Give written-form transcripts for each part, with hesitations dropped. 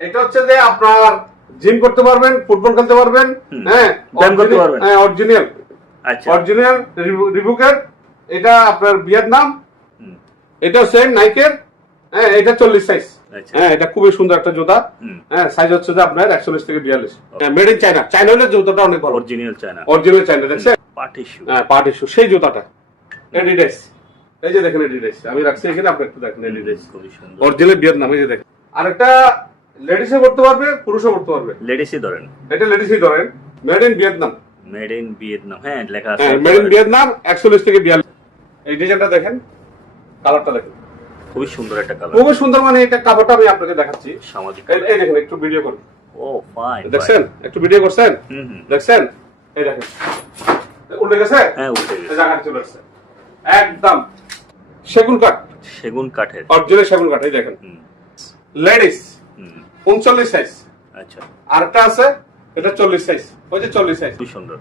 এটা হচ্ছে যে আপনার জিম করতে পারবেন, ফুটবল খেলতে পারবেন, হ্যাঁ ব্যায়াম করতে পারবেন। হ্যাঁ অরিজিনাল, আচ্ছা অরিজিনাল রিবুকের। এটা আপনার ভিয়েতনাম, এটা সেম নাইকের। হ্যাঁ এটা 40 সাইজ। আচ্ছা। হ্যাঁ এটা খুবই সুন্দর একটা জুতা। হ্যাঁ সাইজ হচ্ছে যে আপনার 41 থেকে 42। Made in China. চায়না হলে জুতাটা অনেক ভালো। Original China. অরিজিনাল চায়না দেখছেন? পার্টি শু। হ্যাঁ পার্টি শু সেই জুতাটা। এডিডাস। এই যে দেখেন এডিডাস। আমি রাখছি এখানে, আপনি একটু দেখেন এডিডাস। খুবই সুন্দর। অরিজিনাল ভিয়েতনাম, এই যে দেখেন। আরেকটা লেডিসে পড়তে পারবে, পুরুষও পড়তে পারবে। লেডিসই ধরেন। এটা লেডিসই ধরেন, made in Vietnam. Made in Vietnam, হ্যাঁ লেখা আছে। হ্যাঁ মেড ইন ভিয়েতনাম 41 থেকে 42। এই ডিজাইনটা দেখেন, কালারটা দেখেন। খুবই সুন্দর একটা কালার। খুবই সুন্দর, মানে এটা কাপড়টা আমি আপনাকে দেখাচ্ছি। সামাজিক। এই দেখেন, একটু ভিডিও করুন। ও ফাইন। দেখছেন? একটু ভিডিও করছেন? দেখছেন? এই দেখেন। উল্টে গেছে? হ্যাঁ উল্টে গেছে। এই জায়গাটা চলে আসছে। একদম সেগুন কাঠ। সেগুন কাঠের। অরিজিনাল সেগুন কাঠ। এই দেখেন। Ladies 39 size. আচ্ছা। আরেকটা আছে, এটা 40 সাইজ। ওই যে 40 সাইজ। খুব সুন্দর।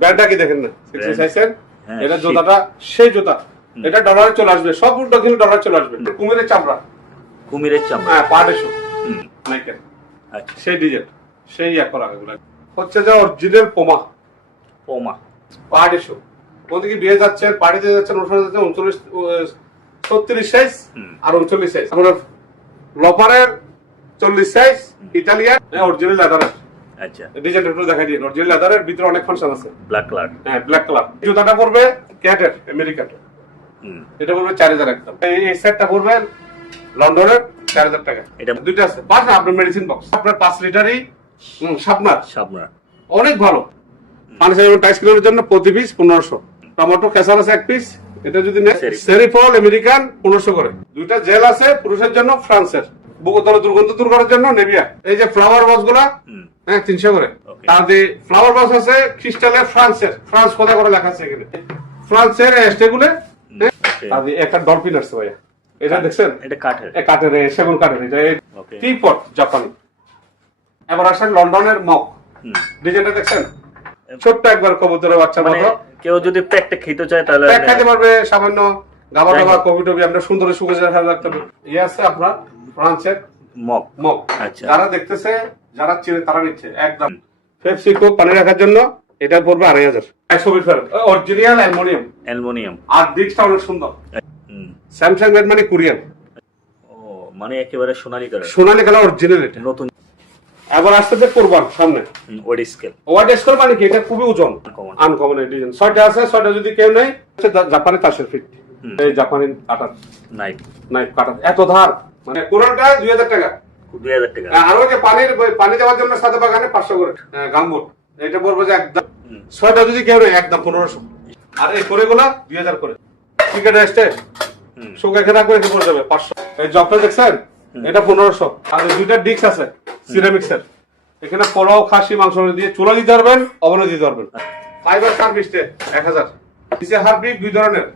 ব্যান্ডটা কি দেখেন না? 60 সাইজের। হ্যাঁ, এটা জুতাটা সেই জুতা। এটা ডলারে চলে আসবে, সব উল্টো কিন্তু ডলারে চলে আসবে। কুমিরের চামড়া। কুমিরের চামড়া। হ্যাঁ পার্টি শু। নাইকের। আচ্ছা। সেই ডিজাইন, সেই এক করা এগুলো হচ্ছে যে অরিজিনাল পোমা। পোমা। পার্টি শু। ওদিকে বিয়ে যাচ্ছে, পার্টিতে যাচ্ছেন, অনুষ্ঠানে যাচ্ছেন, 36 সাইজ আর 39 সাইজ। আমরা লপারের 40 সাইজ, ইতালিয়ান, অরিজিনাল লেদারের। আচ্ছা। ডিজাইনটা একটু দেখাই দিন। অরিজিনাল লেদারের ভিতরে অনেক ফাংশন আছে। Black colour. হ্যাঁ ব্ল্যাক কালার। জুতাটা পড়বে ক্যাটের, আমেরিকান। এটা পড়বে 4000 একদম। এই সেটটা পড়বে লন্ডনের 4000 টাকা। এটা দুইটা আছে। পাঁচ না আপনার মেডিসিন বক্স। আপনার 5 লিটারই শাপনার। শাপনার। অনেক ভালো। পানি সাইজ টাইস ক্লিনের জন্য প্রতি পিস 1500। টমেটো কেসার আছে 1 পিস। এটা যদি নেন সেরিফল আমেরিকান 1500 করে। দুইটা জেল আছে পুরুষের জন্য, ফ্রান্সের। বুকতলে দুর্গন্ধ দূর করার জন্য নেভিয়া। এই যে ফ্লাওয়ার বক্সগুলা, হ্যাঁ 300 করে। আর যে ফ্লাওয়ার বক্স আছে ক্রিস্টালের, ফ্রান্সের। ফ্রান্স কথা করে লেখা আছে এখানে। ফ্রান্সের স্টেগুলে। আর একটা ডলফিন আছে ভাইয়া। এটা দেখছেন? এটা কাঠের। কাঠের, সেগুন কাঠের। এটা টিপট জাপানি। এবার আসেন লন্ডনের মগ। ডিজাইনটা দেখছেন? ছোট্ট একবার কবুতরের বাচ্চার মতো। কেউ যদি প্যাকটা খেতে চায় তাহলে প্যাক খাইতে পারবে। সামান্য গাবা গাবা কবি টবি আমরা সুন্দর সুখে রাখতে পারবো। ইয়ে আছে আপনার ফ্রান্সের মগ। মগ। আচ্ছা। যারা দেখতেছে, যারা চিনে তারা নিচ্ছে একদম। পেপসি কোক পানি রাখার জন্য এটা পড়বে 2500। ছবির ফেরত অরিজিনাল অ্যালুমিনিয়াম। অ্যালুমিনিয়াম। আর ডিস্কটা অনেক সুন্দর। স্যামসাং ব্র্যান্ড, মানে কোরিয়ান। ও মানে একেবারে সোনালী কালার। সোনালী কালার অরিজিনাল এটা। নতুন। এবার আসছে যে কোরবান সামনে। Weight scale. ওয়াইড স্কেল মানে কি? এটা খুবই ওজন, আনকমন ডিজাইন। 6টা আছে, 6টা যদি কেউ নেয় জাপানি তাসের ফিট। এই জাপানি কাটার নাইফ। নাইফ কাটার এত ধার, মানে কোরআনটা 2000 টাকা। 2000 টাকা। আর ওই যে পানি দেওয়ার জন্য সাদা বাগানে 500 করে গাম্বুট। এটা পড়বে যে একদম 6টা যদি কেউ নেয় একদম 1500। আর এই কোরেগুলা 2000 করে। ক্রিকেট এস্টে সুগা খেলা করে পড়ে যাবে 500। এই জবটা দেখছেন? এটা 1500। আর দুইটা ডিস্ক আছে সিরামিক্সের। এখানে পোলাও, খাসি মাংস দিয়ে চুলা দিতে পারবেন, ওভেনে দিতে পারবেন। ফাইবার সার্ভিসে 1000। নিচে হারপিক 2 ধরনের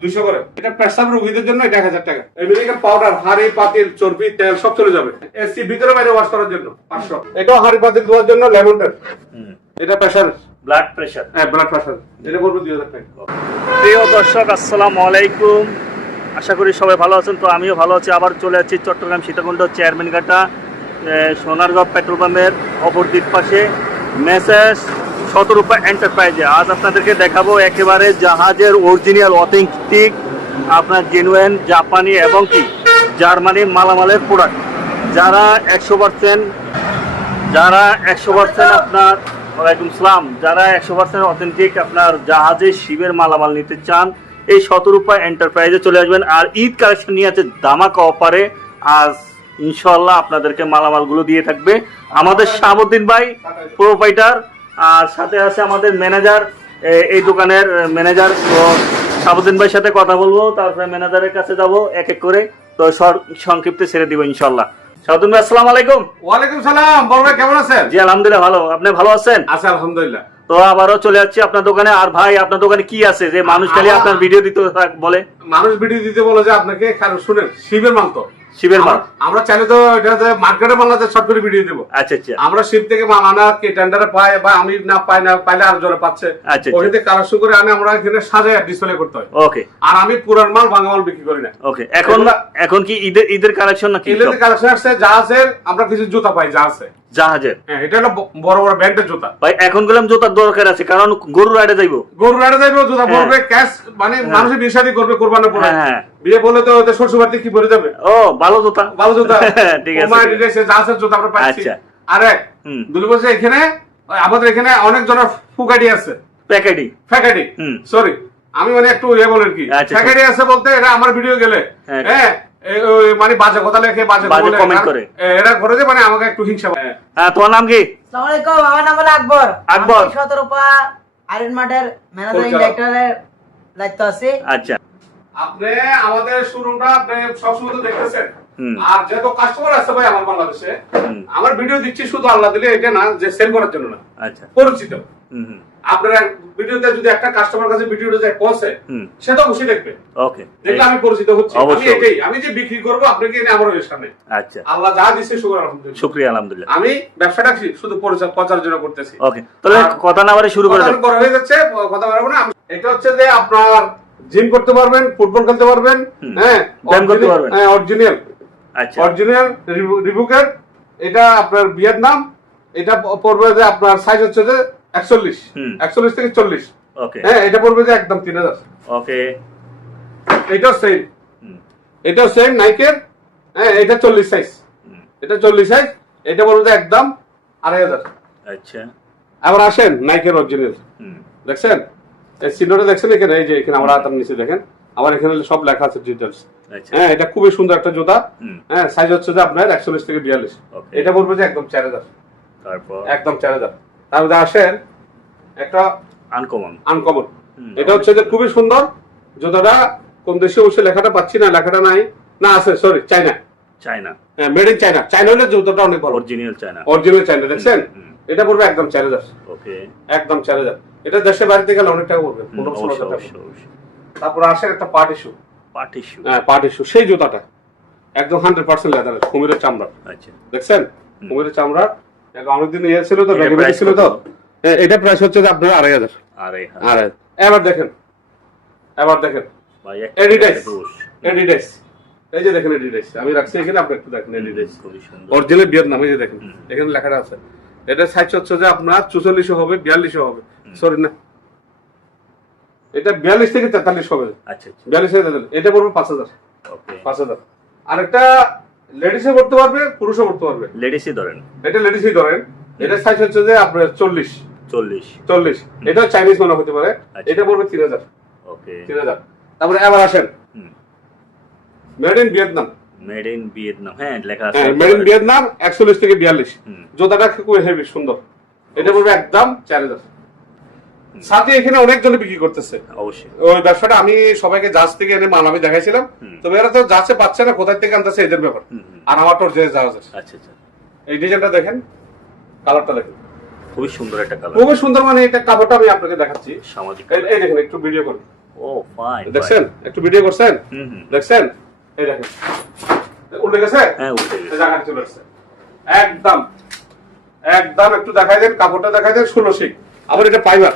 200 করে। এটা প্রেসার রোগীদের জন্য এটা 1000 টাকা। আমেরিকান পাউডার, হাড়ি পাতিল, চর্বি, তেল সব চলে যাবে। এসি ভিতরে বাইরে ওয়াশ করার জন্য 500। এটাও হাড়ি পাতিল ধোয়ার জন্য লেমনটের। এটা প্রেসার, ব্লাড প্রেসার। হ্যাঁ ব্লাড প্রেসার। এটা পড়বে 2000 টাকা। প্রিয় দর্শক আসসালামু আলাইকুম, আশা করি সবাই ভালো আছেন। তো আমিও ভালো আছি। আবার চলে যাচ্ছি চট্টগ্রাম সীতাকুণ্ড চেয়ারম্যানঘাটা সোনারগাঁও পেট্রোল পাম্পের অপর দিক পাশে মেসেজ শতরূপা এন্টারপ্রাইজে। আজ আপনাদেরকে দেখাবো একেবারে জাহাজের অরিজিনাল অথেন্টিক আপনার জেনুইন জাপানি এবং কি জার্মানি মালামালের প্রোডাক্ট। যারা 100% আপনার ওয়ালাইকুম সালাম, যারা 100% অথেন্টিক আপনার জাহাজের শিবের মালামাল নিতে চান, এই শতরূপা এন্টারপ্রাইজে চলে আসবেন। আর ঈদ কালেকশন নিয়ে আছে ধামাকা অফারে। আজ ইনশাল্লাহ আপনাদেরকে মালামালগুলো দিয়ে থাকবে আমাদের শাহাবুদ্দিন ভাই, প্রোপাইটার। আর সাথে আছে আমাদের ম্যানেজার, এই দোকানের ম্যানেজার। তো শাহাবুদ্দিন ভাইয়ের সাথে কথা বলবো, তারপরে ম্যানেজারের কাছে যাব এক এক করে। তো সংক্ষিপ্তে ছেড়ে দিব ইনশাল্লাহ। শাহাবুদ্দিন ভাই আসসালামু আলাইকুম। ওয়ালাইকুম সালাম। বড় ভাই কেমন আছেন? জি আলহামদুলিল্লাহ ভালো। আপনি ভালো আছেন? আছি আলহামদুলিল্লাহ। তো আবারও চলে যাচ্ছি আপনার দোকানে। আর ভাই আপনার দোকানে কি আছে যে মানুষ খালি আপনার ভিডিও দিতে বলে? মানুষ ভিডিও দিতে বলে যে আপনাকে, কারণ শুনেন শিবের মাল তো শিবের মাল। আমরা চাইলে তো এটা মার্কেটে বাংলাদেশ শর্ট করে ভিডিও দেবো। আচ্ছা আচ্ছা আমরা শিব থেকে মাল আনা কে টেন্ডারে পায় বা আমি না পাই না পাইলে আর জনে পাচ্ছে, আচ্ছা, ওই থেকে কালেকশন করে আনে আমরা এখানে সাজায় ডিসপ্লে করতে হয়। ওকে আর আমি পুরান মাল ভাঙা মাল বিক্রি করি না। ওকে এখন কি ঈদের কালেকশন নাকি এগুলোতে কালেকশন আসছে জাহাজের, আমরা কিছু জুতা পাই জাহাজে। জাহাজের? হ্যাঁ, এটা হলো বড় বড় ব্র্যান্ডের জুতা ভাই এখন গেলাম জুতার দরকার আছে, কারণ গরু রাইডে যাইবো। গরু রাড়ে যাইবে, জুতা পরবে, ক্যাশ মানে মানুষের বিয়ে শাদী করবে কোরবানি পরে। হ্যাঁ। বিয়ে বলে তো ওদের শ্বশুর বাড়িতে কি পরে যাবে? ও ভালো জুতা, ভালো জুতা। ঠিক আছে, ওমার ডিজাইনের জাহাজের জুতা আমরা পাচ্ছি। আচ্ছা। আরে দুলি বলছে এখানে আমাদের এখানে অনেক জনের ফুকাটি আছে, প্যাকেটই ফ্যাকাটি, সরি আমি মানে একটু ইয়ে বলেন কি, আচ্ছা, ফ্যাকাটি আছে বলতে এরা আমার ভিডিও গেলে হ্যাঁ। হ্যাঁ ওই মানে বাজে কথা লেখে, বাজে বাজে comment করে। এরা করে যে মানে আমাকে একটু হিংসা করে। হ্যাঁ, তোমার নাম কি? আসসালামু আলাইকুম, আমার নাম হলো আকবর। আকবর। 17 আয়রন মার্টের ম্যানেজিং ডাইরেক্টরের দায়িত্ব আছে। আচ্ছা, আপনি আমাদের শোরুমটা আপনি সবসময় তো দেখতেছেন, আর যেহেতু কাস্টমার আছে ভাই আমার বাংলাদেশে, আমার ভিডিও দিচ্ছি শুধু আল্লাহ দিলে এটা না যে সেল করার জন্য না, আচ্ছা, পরিচিত। আপনারা ভিডিওতে যদি একটা কাস্টমার কাছে ভিডিওটা যায় পৌঁছে, সে তো অবশ্যই দেখবে। ওকে, দেখলে আমি পরিচিত হচ্ছি, আমি অবশ্যই। এটাই, আমি যে বিক্রি করবো আপনাকে এনে আমার সামনে। আচ্ছা, আল্লাহ যা দিচ্ছে শুকর আলহামদুলিল্লাহ, শুকরিয়া আলহামদুলিল্লাহ। আমি ব্যবসাটা শুধু প্রচারের জন্য করতেছি। ওকে, তাহলে কথা না বাড়ি শুরু করে দাও। বড় হয়ে যাচ্ছে, কথা বলবো না। এটা হচ্ছে যে আপনার জিম করতে পারবেন, ফুটবল খেলতে পারবেন, হ্যাঁ ব্যায়াম করতে পারবেন। হ্যাঁ অরিজিনাল, আচ্ছা, অরিজিনাল রিবুকের। এটা আপনার ভিয়েতনাম। এটা পড়বে যে আপনার সাইজ হচ্ছে যে 41 থেকে 40। ওকে, হ্যাঁ, এটা পড়বে যে একদম 3000। ওকে, এটাও সেম, এটাও সেম নাইকের। হ্যাঁ, এটা 40 সাইজ, এটা 40 সাইজ। এটা পড়বে যে একদম 2500। আচ্ছা, আবার আসেন নাইকের অরিজিনাল, দেখছেন এই সিলোটা দেখছেন এখানে, এই যে এখানে আমরা হাতের নিচে দেখেন, আবার এখানে সব লেখা আছে ডিটেইলস। আচ্ছা, হ্যাঁ, এটা খুবই সুন্দর একটা জুতা। হ্যাঁ, সাইজ হচ্ছে যে আপনার 41 থেকে 42। Okay. এটা বলবো যে একদম 4000, তারপর একদম 4000। তারপরে আসেন একটা আনকমন। আনকমন। এটা হচ্ছে যে খুবই সুন্দর জুতাটা। কোন দেশে অবশ্যই লেখাটা পাচ্ছি না, লেখাটা নাই, না আছে, সরি, চায়না। চায়না? হ্যাঁ, মেড ইন চায়না। চায়না হলে জুতাটা অনেক ভালো, অরিজিনাল চায়না, অরিজিনাল চায়না। দেখছেন এটা পড়বে একদম 4000। ওকে, একদম 4000। এটা দেশে বাড়িতে গেলে অনেক টাকা পড়বে, 1500 অবশ্যই টাকা। অবশ্যই অবশ্যই। তারপর আসেন একটা পার্টি শু। পার্টি শু? হ্যাঁ, পার্টি শু। সেই জুতাটা একদম 100% লেদার, কুমিরের চামড়া। আচ্ছা, দেখছেন কুমিরের চামড়া। অনেকদিন ইয়ে ছিল তো, এটা ব্যাগে price ছিল তো। কত? এটা প্রাইস হচ্ছে যে আপনার 2500। আরে হ্যাঁ। আর এবার দেখেন, এবার দেখেন ভাই এডিডাস, দোষ। এডিডাস। এই যে দেখেন এডিডাস, আমি রাখছি এখানে, আপনি একটু দেখেন এডিডাস খুবই সুন্দর। Original Vietnam. এই যে দেখেন এখানে লেখাটা আছে। এটা সাইজ হচ্ছে যে আপনার 44 হবে, 42 হবে, সরি না, এটা 42 থেকে 43 হবে। আচ্ছা আচ্ছা, 42 থেকে 43। এটা পড়বে 5000। ওকে, 5000। আর একটা লেডিসে পড়তে পারবে, পুরুষও পড়তে পারবে। লেডিসই ধরেন। এটা লেডিসই ধরেন। এটা সাইজ হচ্ছে যে আপনার 40। 40। এটা চাইনিজ মনে হতে পারে। আচ্ছা। এটা পড়বে 3000। ওকে, 3000। তারপরে আবার আসেন made in Vietnam. Made in Vietnam, হ্যাঁ লেখা আছে। হ্যাঁ, মেড ইন ভিয়েতনাম 41 থেকে 42। জুতাটা খুব হেভি সুন্দর। এটা পড়বে একদম 4000। সাথে এখানে অনেকজন বিক্রি করতেছে। অবশ্যই। ওই ব্যবসাটা আমি সবাইকে জাজ থেকে এনে মাল আমি দেখাইছিলাম, তবে এরা তো জাজে পাচ্ছে না, কোথায় থেকে আনতেছে এদের ব্যাপার। আর আমার তো যে জাজ আছে। আচ্ছা আচ্ছা, এই ডিজাইনটা দেখেন, কালারটা দেখেন, খুবই সুন্দর একটা কালার। খুবই সুন্দর। মানে এটা কাপড়টা আমি আপনাকে দেখাচ্ছি। সামাজিক। এই দেখেন, একটু ভিডিও করুন। ও ফাইন, দেখছেন, একটু ভিডিও করছেন, দেখছেন, এই দেখেন উল্টে গেছে। হ্যাঁ, উঠে গেছে। জায়গায় চলে আসছে একদম, একদম। একটু দেখাই দেন, কাপড়টা দেখাই দেন। 16 শিক। আবার এটা ফাইবার,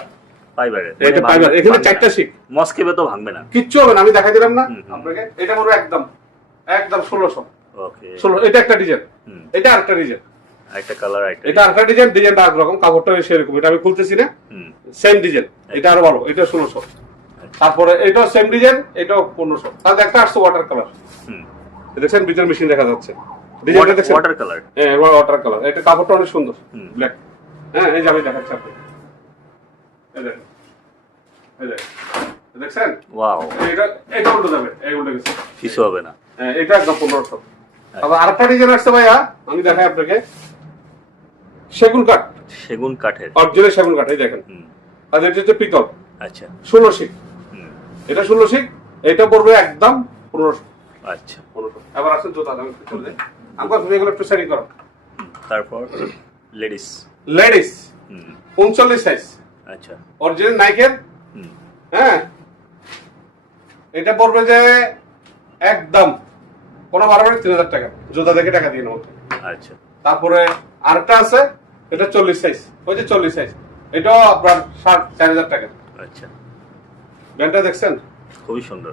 ফাইবারে। এটা ফাইবার। এখানে 4টা শিক, মস্কেবে তো ভাঙবে না, কিচ্ছু হবে না। আমি দেখাই দিলাম না আপনাকে। এটা বলবো একদম, একদম 1600। ওকে, 16। এটা একটা ডিজাইন, এটা আরেকটা ডিজাইন, একটা কালার, একটা এটা আরেকটা ডিজাইন। ডিজাইনটা একরকম, কাপড়টা সেরকম। এটা আমি খুলতেছি না, সেম ডিজাইন। এটা আরো ভালো, এটা 1600। তারপরে এটাও সেম ডিজাইন, এটাও 1500। তাহলে একটা আসছে ওয়াটার কালার। দেখছেন ভিতরে মেশিন দেখা যাচ্ছে। ডিজাইনটা দেখছেন, ওয়াটার কালার। হ্যাঁ, ওয়াটার কালার। এটা কাপড়টা অনেক সুন্দর, ব্ল্যাক। হ্যাঁ, এই যে আমি দেখাচ্ছি আপনাকে। এই দেখেন, এই দেখেন, দেখছেন? ওয়াও, এটা উল্টো যাবে, এই উল্টে গেছে, কিছু হবে না। হ্যাঁ, এটা একদম 1500। আবার আরেকটা ডিজাইন আসছে ভাইয়া, আমি দেখাই আপনাকে। সেগুন কাঠ, সেগুন কাঠের, অরিজিনাল সেগুন কাঠ। এই দেখেন, আর এটা হচ্ছে পিতল। আচ্ছা, 16 শিক। এটা 16 শিক। এটা পড়বে একদম 1500। আচ্ছা, 1500। এবার আসছে জুতা, আমি একটু চলে যাই। আমার তুমি এগুলো একটু সেটিং করো। তারপর লেডিস, লেডিস 39 সাইজ, আচ্ছা, অরিজিনাল নাইকের। হ্যাঁ, এটা পড়বে যে একদম কোনো বাড়াবাড়ি 3000 টাকা, জুতা দেখে টাকা দিয়ে নেবো। আচ্ছা তারপরে আরেকটা আছে, এটা 40 সাইজ, ওই যে 40 সাইজ, এটাও আপনার 4000 টাকা। আচ্ছা ব্যান্ডটা দেখছেন, খুবই সুন্দর।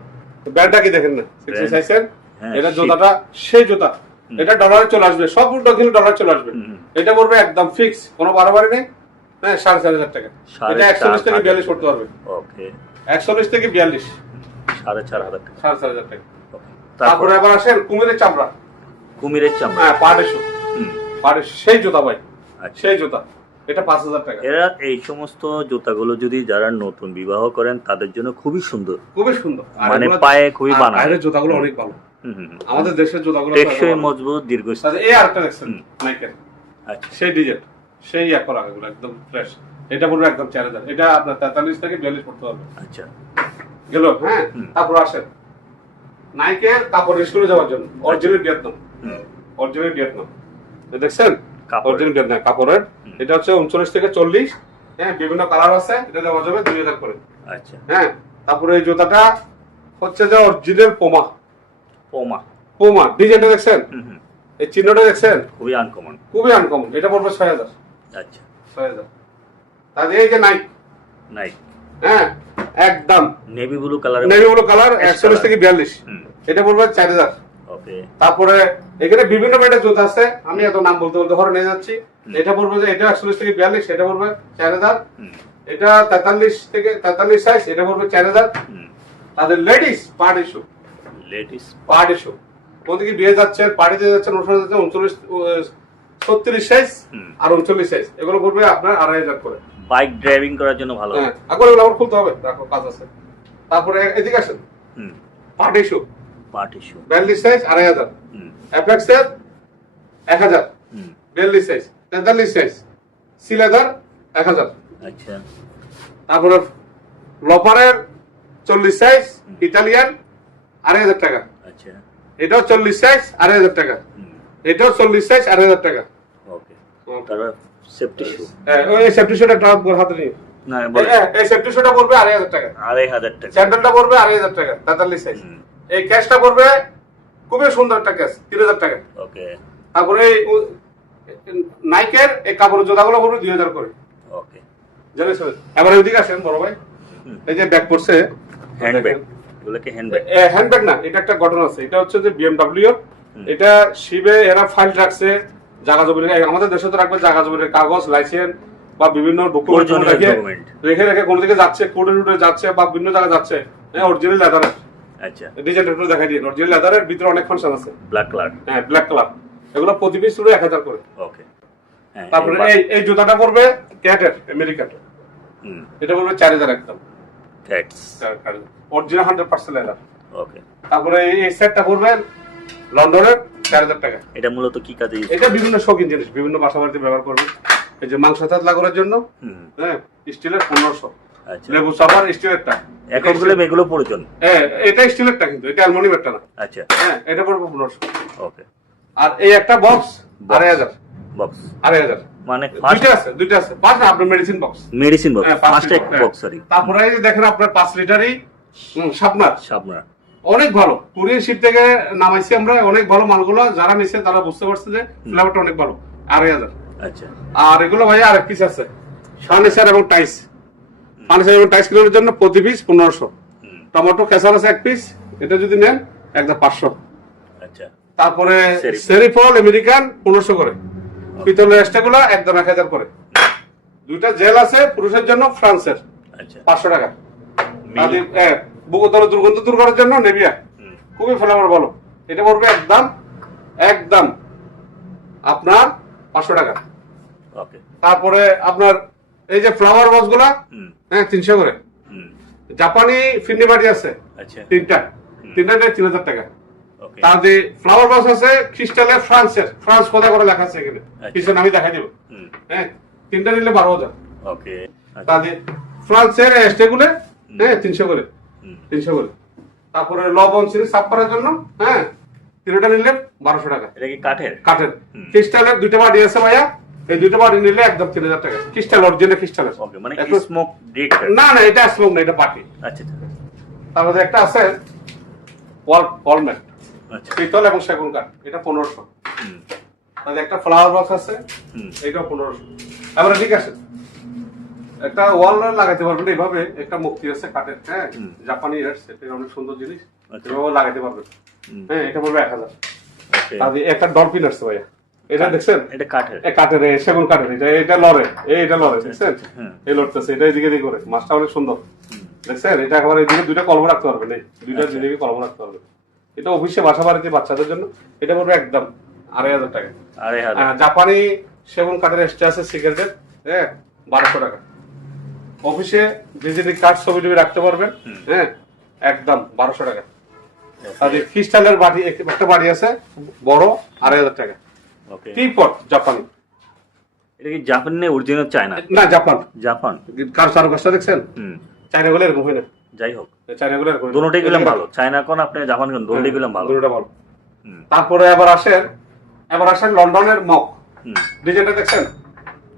ব্যান্ডটা কি দেখেন না, 60 সাইজের। হ্যাঁ, এটা শীত। জুতাটা সেই জুতা, এটা ডলারে চলে আসবে, সব উল্টো কিলো ডলারে চলে আসবে। এটা পড়বে একদম ফিক্স, কোনো বাড়াবাড়ি নেই। হ্যাঁ, 4500 টাকা। এটা 41 থেকে 42 করতে পারবে। ওকে, 41 থেকে 42, 4500 টাকা। 4500 টাকা। Okay, তারপরে আবার আসেন কুমিরের চামড়া। কুমিরের চামড়া। হ্যাঁ, পাড়েশু, পাড়েশু সেই জুতা ভাই, আচ্ছা। সেই জুতা, এটা 5000 টাকা। এরা এই সমস্ত জুতাগুলো যদি যারা নতুন বিবাহ করেন তাদের জন্য খুবই সুন্দর, খুবই সুন্দর। আর মানে এগুলো- পায়ে খুবই আর মানায়। বাইরের জুতাগুলো অনেক ভালো, আমাদের দেশের জুতাগুলো টেকসই, মজবুত, দীর্ঘস্থায়ী। তাহলে এই আরেকটা দেখছেন নাইকের, আচ্ছা সেই ডিজাইন, সেই এক করা এগুলো একদম ফ্রেশ। এটা পড়বে একদম 4000, এটা আপনার 43 থেকে 42 করতে পারবে। আচ্ছা গেল, হ্যাঁ। তারপর আসেন নাইকের কাপড় স্কুলে যাওয়ার জন্য, অরিজিনাল ভিয়েতনাম, অরিজিনাল ভিয়েতনাম, দেখছেন কাপড়ের। অরিজিনাল ভিয়েতনাম কাপড়ের। এটা হচ্ছে 39 থেকে 40, হ্যাঁ, বিভিন্ন কালার আছে। এটা দেওয়া যাবে 2000 করে। আচ্ছা। হ্যাঁ, তারপরে এই জুতাটা হচ্ছে যে অরিজিনাল পোমা, পোমা। পোমা ডিজাইনটা দেখছেন, এই চিহ্নটা দেখছেন, খুবই আনকমন। খুবই আনকমন। এটা পড়বে 6000, আচ্ছা 6000। তাহলে এই যে নাইক, নাই, হ্যাঁ, একদম navy blue colour. Navy blue colour, 41 থেকে 42, এটা পড়বে 4000। ওকে, তারপরে এখানে বিভিন্ন ব্র্যান্ডের জুতা আছে, আমি এত নাম বলতে বলতে ঘরে নিয়ে যাচ্ছি। এটা পড়বে যে এটা 41 থেকে 42, এটা পড়বে 4000। এটা 43 সাইজ, এটা পড়বে 4000। তাদের লেডিস পার্টি শু, লেডিস পার্টি শু, কোন দিকে বিয়ে যাচ্ছেন, পার্টিতে যাচ্ছেন, অনুষ্ঠানে যাচ্ছেন, 36 সাইজ আর 39 সাইজ, এগুলো পড়বে আপনার 2500 করে। বাইক ড্রাইভিং করার জন্য ভালো। হ্যাঁ, এখন এগুলো আবার খুলতে হবে, দেখো কাজ আছে। তারপরে এদিকে আসেন, party shoe, party shoe 42 size 2500, অ্যাপেক্সের 1000, 42 সাইজ, 43 সাইজ, সিলেদার 1000। আচ্ছা। তারপরে লপারের 40 সাইজ ইতালিয়ান 2500 টাকা। আচ্ছা। এটাও 40 সাইজ 2500 টাকা। এটাও 40 সাইজ 2500 টাকা। ওকে, তারপর সেফটি শু। ওই সেফটি শুটা টপ গোর হাতে নিয়ে, না বল, এই সেফটি শুটা পড়বে 2500 টাকা। 2500 টাকা। স্যান্ডেলটা পড়বে 2500 টাকা, 43 সাইজ। এই ক্যাশটা পড়বে খুবই সুন্দর একটা ক্যাশ, 3000 টাকা। ওকে, তারপরে এই নাইকের এই কাপড়ের জুতাগুলো পড়বে 2000 করে। ওকে। জানিস? এবার ওইদিকে আসেন বড় ভাই, এই যে ব্যাগ পড়ছে, হ্যান্ডব্যাগ, এগুলোকে হ্যান্ডব্যাগ। হ্যান্ডব্যাগ না, এটা একটা ঘটনা আছে। এটা হচ্ছে যে বিএমডব্লিউ, এটা শিবে এরা ফাইল রাখছে জায়গা জমির, আমাদের দেশে তো রাখবে জায়গা জমির কাগজ, লাইসেন্স বা বিভিন্ন ডকুমেন্ট রেখে রেখে কোন দিকে যাচ্ছে, কোর্টে রুটে যাচ্ছে বা বিভিন্ন জায়গায় যাচ্ছে। হ্যাঁ, অরিজিনাল লেদারের। আচ্ছা। ডিজাইনটা একটু দেখাই দিন, অরিজিনাল লেদারের ভিতরে অনেক ফাংশন আছে। Black colour. হ্যাঁ, ব্ল্যাক কালার। এগুলো প্রতি পিস পুরো 1000 করে। ওকে। হ্যাঁ, তারপরে এই জুতাটা পড়বে ক্যাটের, আমেরিকান, এটা পড়বে 4000 একদম, ক্যাটস। Original 100% leather. ওকে। তারপরে এই সেটটা পড়বে লন্ডনের 4000 টাকা। এটা মূলত কি কাজে ইউজ? এটা বিভিন্ন শৌখিন জিনিস, বিভিন্ন বাসা বাড়িতে ব্যবহার করবে। এই যে মাংস থাতলা করার জন্য, হ্যাঁ, স্টিলের 1500। আচ্ছা। লেবু চাপার স্টিলেরটা, এখন গুলো এগুলো প্রয়োজন। হ্যাঁ, এটা স্টিলেরটা, কিন্তু এটা অ্যালুমিনিয়ামেরটা না। আচ্ছা। হ্যাঁ, এটা পড়বে 1500। ওকে। আর এই একটা বক্স 2500, বক্স 2500। মানে দুইটা আছে, পাঁচ না, আপনার মেডিসিন বক্স, মেডিসিন বক্স, হ্যাঁ, ফার্স্ট এড হ্যাঁ। বক্স। সরি, তারপরে এই যে দেখেন আপনার 5 লিটারই শার্পনার, শার্পনার অনেক ভালো। কুরিয়ার শিপ থেকে নামাইছি আমরা, অনেক ভালো মালগুলো। যারা নিচ্ছে তারা বুঝতে পারছে যে ফ্লেভারটা অনেক ভালো। 2500। আচ্ছা। আর এগুলো ভাই আরেক পিস আছে, ফার্নিচার এবং টাইস, ফার্নিচার এবং টাইস কিলোর জন্য প্রতি পিস 1500। টমেটো কেসার আছে এক পিস, এটা যদি নেন একদম 500। আচ্ছা। তারপরে সেরিফল আমেরিকান 1500 করে। পিতলের এস্টেগুলো একদম 1000 করে। দুইটা জেল আছে পুরুষের জন্য, ফ্রান্সের, আচ্ছা 500 টাকা। বুকতলে দুর্গন্ধ দূর করার জন্য নেভিয়া, খুবই ফ্লেভার ভালো। এটা পড়বে একদম আপনার 500 টাকা। ওকে। তারপরে আপনার এই যে ফ্লাওয়ার বক্স গুলা, হ্যাঁ, 300 করে। জাপানি ফিন্ডি বাড়ি আছে, আচ্ছা, তিনটা 3000 টাকা। ওকে। তার যে ফ্লাওয়ার বক্স আছে ক্রিস্টালের, ফ্রান্স কথা করে লেখা আছে এখানে, পিছনে আমি দেখাই দিব। হ্যাঁ, তিনটা নিলে 12000। ওকে। তাদের ফ্রান্সের স্টেগুলো, হ্যাঁ, 300 করে, 300 করে। তারপরে লবণ চিনি সাফ করার জন্য, হ্যাঁ, তিনটা নিলে 1200 টাকা। এটা কি কাঠের? কাঠের। ক্রিস্টালের দুইটা বাড়ি আছে ভাইয়া, এই দুইটা বাড়ি নিলে একদম 3000 টাকা। ক্রিস্টাল, অরিজিনাল ক্রিস্টালের। ওকে, মানে স্মোক ডিটেক্টর? না না, এটা স্মোক না, এটা বাটি। আচ্ছা। তারপরে একটা আছে ওয়ালম্যাট, আচ্ছা। পিতল এবং সেগুন কাঠ, এটা 1500। হুম, তাহলে একটা ফ্লাওয়ার বক্স আছে, হুম, এইটাও 1500। এবারে ঠিক আছে, একটা ওয়াল লাগাতে পারবেন এইভাবে, একটা মুক্তি আছে কাঠের, হ্যাঁ, হুম। জাপানি এর, সেটা অনেক সুন্দর জিনিস, আচ্ছা। এভাবে লাগাতে পারবেন। হুম, হ্যাঁ, এটা পড়বে 1000। ওকে। তাহলে একটা ডলফিন আসছে ভাইয়া, এটা দেখছেন? এটা কাঠের। কাঠের, সেগুন কাঠের, এটা লড়ে, এটা লড়ে, দেখছেন? হ্যাঁ। এই লড়তেছে, এটা এদিকে এদিকে করে, মাছটা অনেক সুন্দর, হুম, দেখছেন? এটা একেবারে এদিকে দুইটা কলম রাখতে পারবেন, এই দুইটা আচ্ছা। দিকে কলম রাখতে পারবেন। এটা অফিসে, বাসা বাড়িতে বাচ্চাদের জন্য, এটা পড়বে একদম 2500 টাকা। আরে হাজার। জাপানি সেগুন কাঠের এক্সট্রা আছে সিগারেটের, হ্যাঁ, 1200 টাকা। অফিসে ভিজিটিং কার্ড ছবি টবি রাখতে পারবেন, হ্যাঁ, একদম 1200 টাকা। আর ক্রিস্টালের বাটি, একটা বাড়ি আছে বড়, 2500 টাকা। ওকে। টিপট জাপানি, এটা কি জাপান না অরিজিনাল চায়না? না জাপান। জাপান। কার চারুকাজটা দেখছেন? হুম, চায়না গুলো এরকম হয় না, যাই হোক, চায়না গুলো এরকম হয় না। দুটোটাই গেলাম ভালো, চায়না কোন আপনি জাপান কোন, দুটোটাই গেলাম ভালো। দুটোটা ভালো। হুম, তারপরে এবার আসেন লন্ডনের মগ হুম, ডিজাইনটা দেখছেন?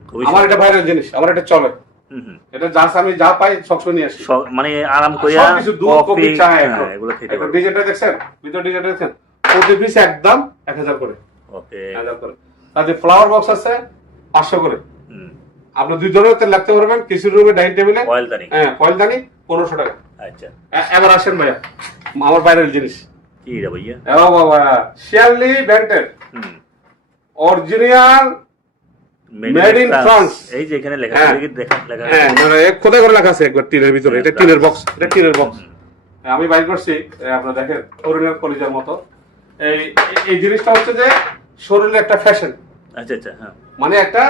খুবই আমার সুন্দর। এটা ভাইরাল জিনিস, আমার এটা চলে। হুম, হুম। এটা আমি যা পাই সবসময় নিয়ে আসি, মানে আরাম করিয়া সবকিছু, দুধ, কফি, কফি, চা, হ্যাঁ, এগুলো খেতে একদম। পারবে। ডিজাইনটা দেখছেন? ভিতর ডিজাইনটা দেখছেন? প্রতি পিস একদম 1000 করে, ওকে। 1000 করে। তাতে ফ্লাওয়ার বক্স আছে 500 করে। হুম, আপনি 2 ধরনের তেল রাখতে পারবেন, কিছু রুমে ডাইনিং টেবিলে, অয়েল দানি। হ্যাঁ, কয়েলদানি 1500 টাকা। আচ্ছা, এবার আসেন ভাইয়া আমার ভাইরাল জিনিস, কি রে ভাইয়া? এবার বাবা শিয়ারলি ব্যান্ডের হুম, অরিজিনাল Made in France। এই যে এখানে লেখা হ্যাঁ। আছে, দেখা লেখা আছে। হ্যাঁ, মানে এক খোদাই করে লেখা আছে একবার টিনের ভিতরে, এটা টিনের বক্স, এটা টিনের বক্স। আমি বাইর করছি, আপনারা দেখেন হরিণের কলিজার মতো। এই এই জিনিসটা হচ্ছে যে শরীরের একটা ফ্যাশন, আচ্ছা, আচ্ছা, হ্যাঁ। মানে একটা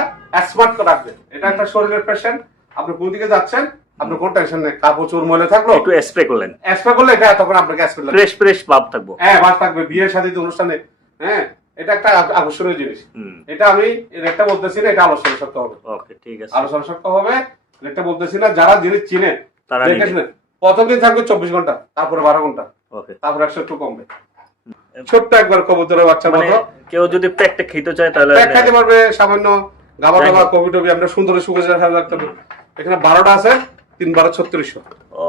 স্মার্ট রাখবে, এটা একটা শরীরের ফ্যাশন। আপনি কোন দিকে যাচ্ছেন, আপনার কোন টেনশন নেই, কাপড় চোর ময়লা থাকলো, একটু স্প্রে করলেন, স্প্রে করলে এটা তখন আপনাকে স্প্রে লাগবে, ফ্রেশ ফ্রেশ ভাব থাকবো। হ্যাঁ, বাস থাকবে বিয়ে শাদীতে অনুষ্ঠানে, হ্যাঁ, এটা একটা আকর্ষণীয় জিনিস। হুম, এটা আমি একটা বলতেছি না, এটা আলোচনা সত্য হবে, ওকে, ঠিক আছে। আলোচনা সত্য হবে, এটা বলতেছি না। যারা জিনিস চিনে তারা দেখে নিবে। শুনে, প্রথম দিন থাকবে 24 ঘন্টা, তারপরে 12 ঘন্টা, ওকে। তারপরে 100 একটু কমবে। ছোট্ট একবার কবুতরের বাচ্চার মানে মতো কেউ যদি প্যাকটা খেতে চায় তাহলে প্যাক খাইতে পারবে, সামান্য গাবা যাই গাবা হোক। কবি টবি আমরা সুন্দর সুগজে রাখতে পারবো। এখানে 12টা আছে, 3 12 3600।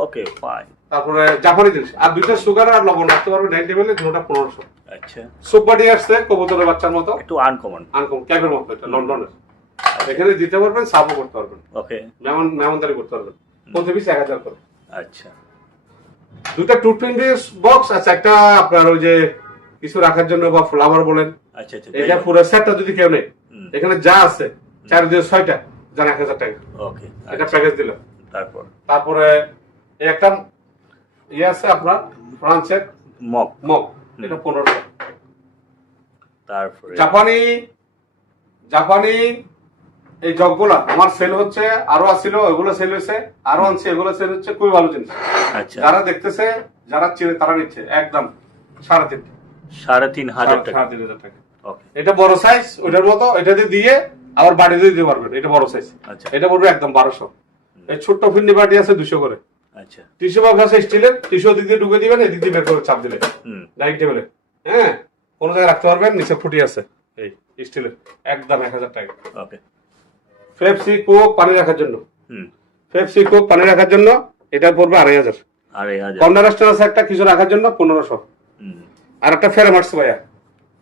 ওকে, ফাইন। তারপরে জাপানি জিনিস আর 2টা সুগার আর লবণ রাখতে পারবে ডাইনিং টেবিলে, দুটোটা 1500। আচ্ছা, সুপার আসছে কবুতরের বাচ্চার মতো, একটু আনকমন। আনকম ক্যাবের মতো, এটা লন্ডনের। এখানে দিতে পারবেন, সাবও করতে পারবেন, ওকে, মেহমানদারি করতে পারবেন। প্রতি পিস 1000 করে। আচ্ছা, 2টা টুথপিস বক্স আছে, একটা আপনার ওই যে কিছু রাখার জন্য বা ফ্লাওয়ার বলেন, আচ্ছা, আচ্ছা, এটা পুরো সেটটা যদি কেউ নেই, হুম। এখানে যা আছে 4 দিয়ে 6টা জান 1000 টাকা, ওকে, এটা প্যাকেজ দিল। তারপর তারপরে এই একটা আছে আপনার ফ্রান্সের মগ, মগ, এটা 1500। তারপরে জাপানি এই জগগুলা আমার সেল হচ্ছে, আরো আসছিল, ওইগুলো সেল হয়েছে, আরো আনছে, এগুলো সেল হচ্ছে, খুবই ভালো জিনিস। আচ্ছা, যারা দেখতেছে, যারা চিনে তারা নিচ্ছে একদম 3.5 3,500 টাকা। 3,500 টাকা। ওকে, এটা বড় সাইজ, ওইটার মতো, এটাতে দিয়ে আবার বাড়িতে দিতে পারবেন, এটা বড় সাইজ। আচ্ছা, এটা পড়বে একদম 1200। এই ছোট্ট ফিন্ডি বাটি আছে 200 করে। আচ্ছা, টিস্যু বক্স আছে স্টিলের, টিস্যু দিক দিয়ে ঢুকে দিবেন, এদিক দিয়ে বের করে চাপ দিলে হুম, ডাইনিং টেবিলে, হ্যাঁ, কোনো জায়গায় রাখতে পারবেন, নিচে ফুটি আছে, এই স্টিলের, একদম 1000 টাকা। ওকে, পেপসি কোক পানি রাখার জন্য, হুম, পেপসি কোক পানি রাখার জন্য এটা পড়বে 2500। 2,500। কর্নার রেস্টুরেন্ট আছে একটা কিছু রাখার জন্য 1500। হুম, আর একটা ফ্রেম আসছে ভাইয়া,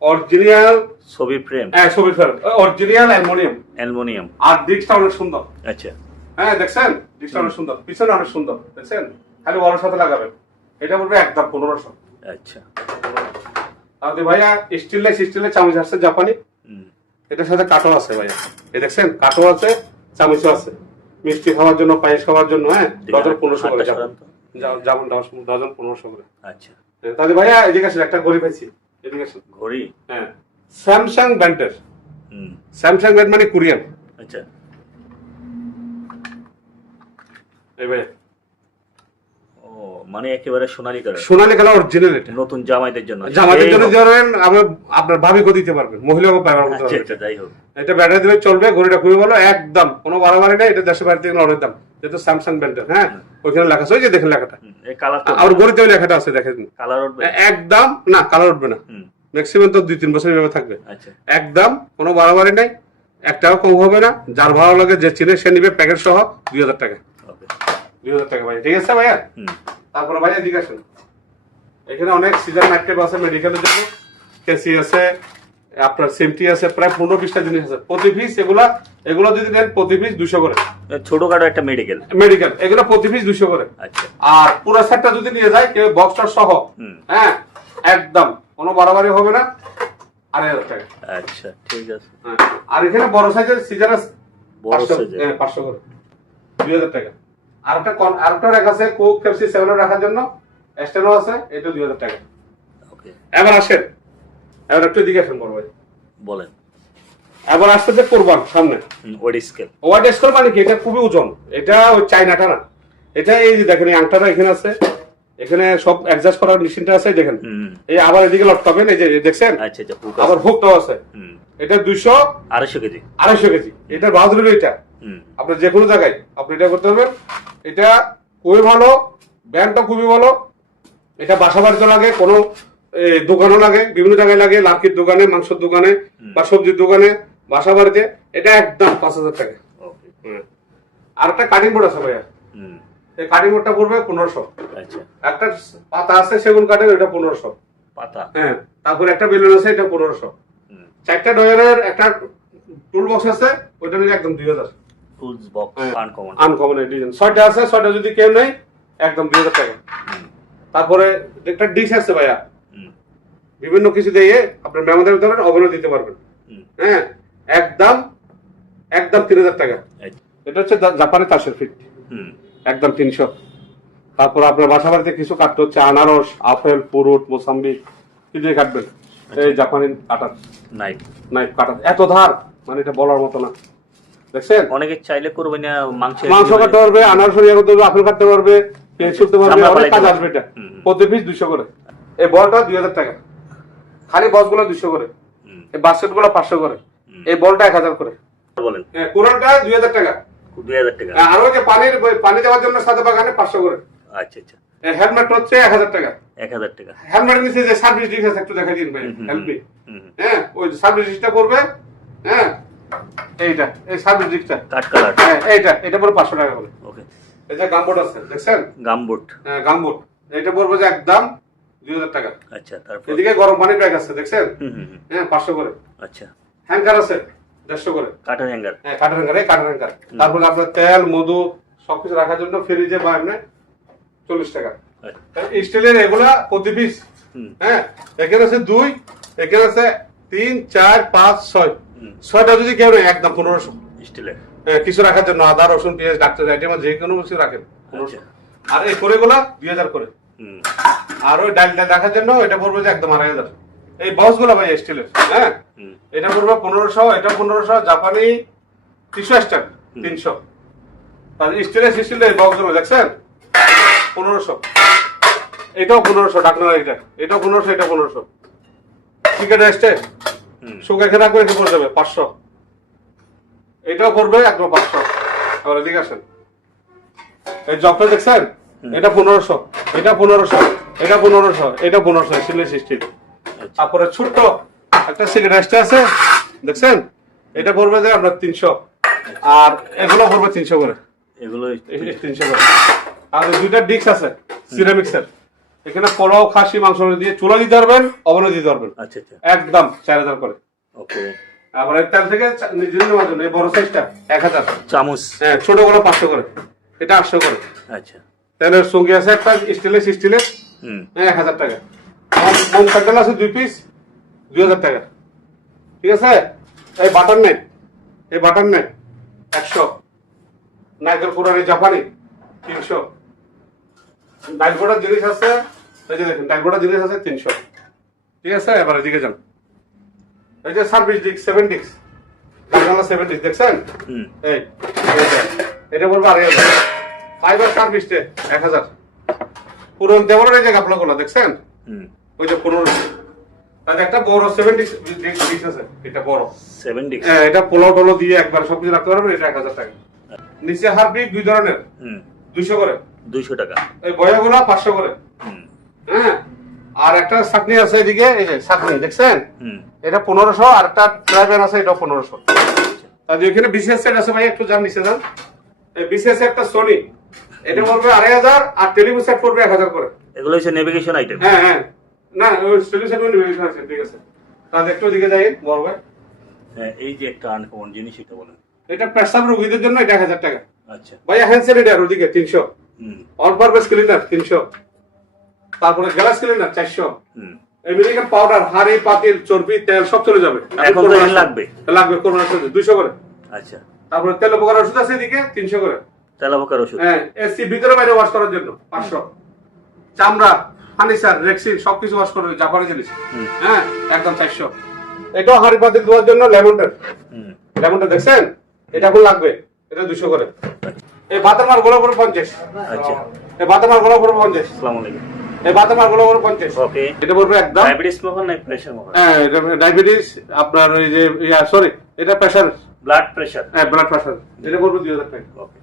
অরিজিনাল, ছবি ফ্রেম, হ্যাঁ, ছবির ফ্রেম, অরিজিনাল অ্যালুমিনিয়াম, অ্যালুমিনিয়াম। আর ডিস্কটা অনেক সুন্দর, আচ্ছা, হ্যাঁ, দেখছেন ডিস্কটা অনেক সুন্দর, পিছনে অনেক সুন্দর, দেখছেন, খালি ওয়ালের সাথে লাগাবেন, এটা পড়বে একদম 1500। আচ্ছা, তাহলে ভাইয়া স্টিলের চামচ আসছে জাপানি, হুম, এটার সাথে কাঠও আছে ভাইয়া, এই দেখছেন কাঠও আছে, চামচও আছে, মিষ্টি খাওয়ার জন্য, পায়েস খাওয়ার জন্য, হ্যাঁ, ডজন 1500 করে, যেমন ডজন 1500 করে। আচ্ছা, তাহলে ভাইয়া এদিকে আসেন, একটা ঘড়ি পাইছি, এদিকে আসেন, ঘড়ি, হ্যাঁ, স্যামসাং ব্র্যান্ডের, হুম, স্যামসাং ব্র্যান্ড মানে কোরিয়ান, আচ্ছা, এই ভাইয়া ও মানে একেবারে সোনালী কালার, সোনালী কালার অরিজিনাল, এটা নতুন জামাইদের জন্য। জামাতের এই জন্য হোক। ধরেন আপনার ভাবিকেও দিতে পারবেন, মহিলাকেও ব্যবহার করতে আচ্ছা, পারবেন। আচ্ছা, যাই হোক, এটা ব্যাটারি দিলে চলবে, ঘড়িটা খুবই ভালো, একদম কোনো বাড়াবাড়ি নেই, এটা দেশের বাইরে থেকে অনেক দাম, যেহেতু স্যামসাং ব্র্যান্ডের, হ্যাঁ, ওইখানে লেখা আছে, ওই যে দেখেন লেখাটা, হুম, এই কালার আর ঘড়িতে ওই লেখাটা আছে, দেখেন, কালার উঠবে। একদম না, কালার উঠবে না, হুম, ম্যাক্সিমাম তো 2-3 বছর এভাবে থাকবে, আচ্ছা, একদম কোনো বাড়াবাড়ি নাই, 1 টাকা কম হবে না, যার ভালো লাগে যে চিনে সে নিবে, প্যাকেট সহ 2000 টাকা, ওকে, 2000 টাকা ভাই, ঠিক আছে ভাইয়া। হুম, তারপরে ভাইয়া এদিকে আসেন, এখানে অনেক সিজন নাইট্রেট আছে মেডিকেলের জন্য, কেসি আছে, আপনার সেমটি আছে, প্রায় 15-20টা জিনিস আছে। প্রতি পিস এগুলো যদি নেন প্রতি পিস 200 করে। ছোটখাটো একটা মেডিকেল এগুলো প্রতি পিস 200 করে। আচ্ছা। আর পুরো সেটটা যদি নিয়ে যায় কেউ বক্সটার সহ, হ্যাঁ একদম কোনো বাড়াবাড়ি হবে না, 2500 টাকা। আচ্ছা ঠিক আছে। হ্যাঁ, আর এখানে বড় সাইজের সিজার আছে, বড় সাইজের 500 করে, 2000 টাকা। আরেকটা র্যাক আছে কোক পেপসি 7 রাখার জন্য, স্ট্যান্ডও আছে, এটা 2000 টাকা। ওকে, এবার আসেন, এবার একটু দিকে আসেন বড় ভাই, বলেন। এবার আসতেছে কোরবান সামনে। Weight scale. ওয়াট স্কেল মানে কি? এটা খুবই ওজন, এটা ওই চাইনাটা না, এটা এই যে দেখেন এই আংটাটা এখানে আছে, এখানে সব অ্যাডজাস্ট করার মেশিনটা আছে দেখেন, এই আবার এদিকে লটকাবেন, এই যে দেখছেন। আচ্ছা আচ্ছা, আবার হুকটাও আছে। এটা 250 কেজি। 250 কেজি। এটা বাজুর এটা আপনার যে কোনো জায়গায় আপনি এটা করতে পারবেন। এটা খুবই ভালো, ব্র্যান্ডটা খুবই ভালো। এটা বাসা বাড়িতে লাগে, কোনো দোকানও লাগে, বিভিন্ন জায়গায় লাগে, লাকির দোকানে, মাংসের দোকানে বা সবজির দোকানে, বাসা বাড়িতে। এটা একদম 5000 টাকা। আর একটা কাটিং বোর্ড আছে ভাইয়া, এই কাটিং বোর্ডটা পড়বে 1500। আচ্ছা। একটা পাতা আছে সেগুন কাঠের, এটা 1500 পাতা। হ্যাঁ, তারপরে একটা বেলুন আছে, এটা 1500। 4টা ডয়ারের একটা টুল বক্স আছে, ওইটা নিলে একদম 2000। Tools box uncommon. Uncommon design 6টা আছে, 6টা যদি কেউ নেই একদম 2000 টাকা। তারপরে একটা ডিশ আছে ভাইয়া, বিভিন্ন কিছু দিয়ে আপনার মেহমানদের ভিতরে ওভেনও দিতে পারবেন। হ্যাঁ, একদম 3000 টাকা। এটা হচ্ছে জাপানি তাসের ফিট, একদম 300। তারপর আপনার বাসা বাড়িতে কিছু কাটতে হচ্ছে, আনারস, আপেল, পুরুট, মোসাম্বি, কি দিয়ে কাটবেন? এই জাপানি কাটার নাইফ কাটার, এত ধার মানে এটা বলার মতো না। দেখছেন, অনেকে চাইলে করবে না, মাংস কাটতে পারবে, আনারস ইয়ে করতে পারবে, আপেল কাটতে পারবে, পেঁয়াজ ছুটতে পারবে, অনেক কাজ আসবে। এটা প্রতি পিস 200 করে। এই বলটা 2000 টাকা, খালি বক্সগুলো 200 করে, এই বাস্কেটগুলো 500 করে, এই বলটা 1000 করে। বলেন। কোরআনটা 2000 টাকা। 2000 টাকা। আর ওই যে পানি দেওয়ার জন্য সাদা বাগানে 500 করে। আচ্ছা আচ্ছা। হেলমেট হচ্ছে 1000 টাকা। 1000 টাকা। হেলমেটের নিচে যে সার্ভিস ডিশ আছে, একটু দেখাই দিন ভাই, হেল্প মি। হ্যাঁ, ওই সার্ভিস ডিশটা করবে। হ্যাঁ, এইটা, এই সার্ভিস ডিশটা কাট কালার। হ্যাঁ, এটা পুরো 500 টাকা করে। ওকে। এই যে গামবোর্ড আছে, দেখছেন? গামবুট। হ্যাঁ, গামবোর্ড, এটা পড়বে যে একদম 2000 টাকা। আচ্ছা, তারপর এদিকে গরম পানির ব্যাগ আছে, দেখছেন? হ্যাঁ, 500 করে। আচ্ছা। হ্যাঙ্গার আছে 150 করে। কাঠের হ্যাঙ্গার। হ্যাঁ, কাঠের হ্যাঙ্গার, এই কাঠের হ্যাঙ্গার। তারপর আপনার তেল, মধু সবকিছু রাখার জন্য ফ্রিজে বা এমনি 40 টাকা। স্টিলের এগুলা প্রতি পিস। হ্যাঁ, এখানে আছে 2, এখানে আছে 3, 4, 5, 6। 6টা যদি কেউ নেই একদম 1500 স্টিলের। হ্যাঁ, কিছু রাখার জন্য আদা, রসুন, পেঁয়াজ, ডাক্তার আইটেম যে কোনো কিছু রাখেন 1500। আর এই করেগুলা 2000 করে। আর ওই ডাল রাখার জন্য এটা পড়বে যে একদম 2500। এই বক্স গুলা ভাই স্টিলের। হ্যাঁ, এটা পড়বে 1500, এটা 1500, জাপানি টিস্যু স্ট্যান্ড 300। আর স্টিলের এই বক্স গুলো দেখছেন 1500। এটাও 1500 ডাকনা, এটাও 1500, এটা 1500। ক্রিকেট এসছে শুকা খেলা করে কি পড়ে যাবে 500। এটাও পড়বে একদম 500। আবার এদিকে আসেন, এই জবটা দেখছেন, এটা 1500, এটা 1500, এটা 1500, এটা 1500 স্টিলের স্টিল। তারপরে ছোট্ট একটা সিগারেট এসছে আছে, দেখছেন? এটা পড়বে যে আপনার 300। আর এগুলো পড়বে 300 করে। এগুলো 300 করে। আর 2টা ডিস্ক আছে সিরামিক্সের, এখানে পোলাও, খাসি মাংস দিয়ে চুলা দিতে পারবেন, ওভেনে দিতে পারবেন। আচ্ছা আচ্ছা। একদম 4000 করে। ওকে। আবার এই তেল থেকে নিজে নেওয়ার জন্য এই বড় সাইজটা 1000। চামচ। হ্যাঁ, ছোটগুলো 500 করে, এটা 800 করে। আচ্ছা। তেলের সঙ্গে আছে একটা স্টিলের 1000 টাকা। আমার মোম প্যাকেল আছে 2 পিস, 2000 টাকা। ঠিক আছে? এই বাটার নেই, 100। নাইকেল কোরআনি জাপানি 300। ডাইলগোড়ার জিনিস আছে, এই যে দেখেন ডাইলগোড়ার জিনিস আছে 300। ঠিক আছে? এবার এদিকে যান, এই যে service disk 7 disk, Bangla 7 disk দেখছেন? এই এটা বলবো 2500। ফাইবার সার্ভিসে 1000। পুরো দেওয়ালের এই যে গাপলাগুলো দেখছেন, ওই যে 1500। তাহলে একটা বড় 7 ডিস্ক আছে, এটা বড় 7 ডিস্ক। হ্যাঁ, এটা পোলাও টোলো দিয়ে একবার সবকিছু রাখতে পারবেন, এটা 1000 টাকা। নিচে হারপিক 2 ধরনের, 200 করে। 200 টাকা। এই বয়াগুলো 500 করে। হ্যাঁ, আর একটা চাটনি আছে এদিকে, এই যে চাটনি দেখছেন, এটা 1500। আর একটা ট্রাইবেন আছে, এটা 1500। আর এখানে বিশেষ সেট আছে ভাই, একটু যান নিচে যান। এই বিশেষ একটা সোনি, এটা পড়বে 2500। আর টেলিভিশন সেট পড়বে 1000 করে। এগুলো হচ্ছে নেভিগেশন আইটেম। হ্যাঁ হ্যাঁ, না ওই সলিউশন আছে, ঠিক আছে। তাহলে একটু দিকে যাই বড় ভাই। হ্যাঁ, এই যে একটা আনকমন জিনিস, এটা বলেন। এটা প্রেসার রোগীদের জন্য এটা 1000 টাকা আচ্ছা। ভাইয়া। হ্যান্ড স্যানিটাইজার ওদিকে 300, হুম অল পারপাস ক্লিনার 300, তারপরে গ্লাস ক্লিনার 400, হুম। আমেরিকান পাউডার, হাড়ি পাতিল চর্বি তেল সব চলে যাবে। এখন তো এর লাগবে করোনার সাথে 200 করে। আচ্ছা। তারপরে তেল পোকার ওষুধ আছে এদিকে 300 করে। তেলাপোকার ওষুধ। হ্যাঁ, এসি ভিতরে বাইরে ওয়াশ করার জন্য 500, চামড়া ফার্নিচার রেক্সিন সবকিছু ওয়াশ করবে, জাপানি জিনিস। হুম। হ্যাঁ, একদম 400। এটাও হাড়ি পাতিল ধোয়ার জন্য লেমনটা, হুম লেমনটা দেখছেন, এটা এখন লাগবে, এটা 200 করে। এই বাদামার গোলা করে 50। আচ্ছা। এই বাদামার গোলা করে 50। আসসালামু আলাইকুম। এই বাদামার গোলা করে 50। ওকে। এটা পড়বে একদম। ডায়াবেটিস মোহন না প্রেসার মোহন? হ্যাঁ, এটা ডায়াবেটিস, আপনার ওই যে সরি, এটা প্রেসার, ব্লাড প্রেসার। হ্যাঁ ব্লাড প্রেসার, এটা পড়বে 2000 টাকা। ওকে।